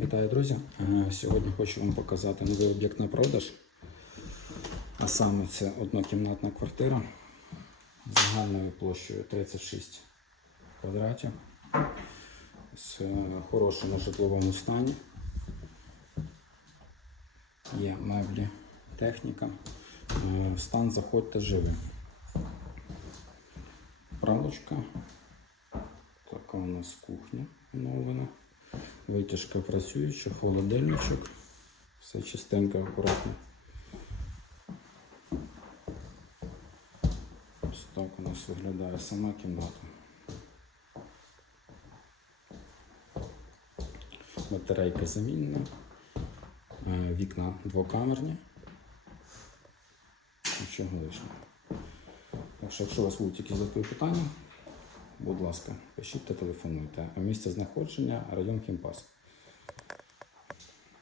Вітаю, друзі! Е, Сьогодні хочу вам показати новий об'єкт на продаж. А саме це однокімнатна квартира з загальною площею 36 квадратів з е, хорошому житловому стані. Є меблі, техніка. Е, стан заходьте живі. Пралочка. Така у нас кухня оновлена. Витяжка працююча, холодильничок. Все чистенько, акуратно. Ось так у нас виглядає сама кімната. Батарейка замінна. Е, Вікна двокамерні. Нічого лишнього. Так що, якщо у вас будуть якісь додаткові питання, будь ласка, пишіть та телефонуйте. А місце знаходження район Хімпас.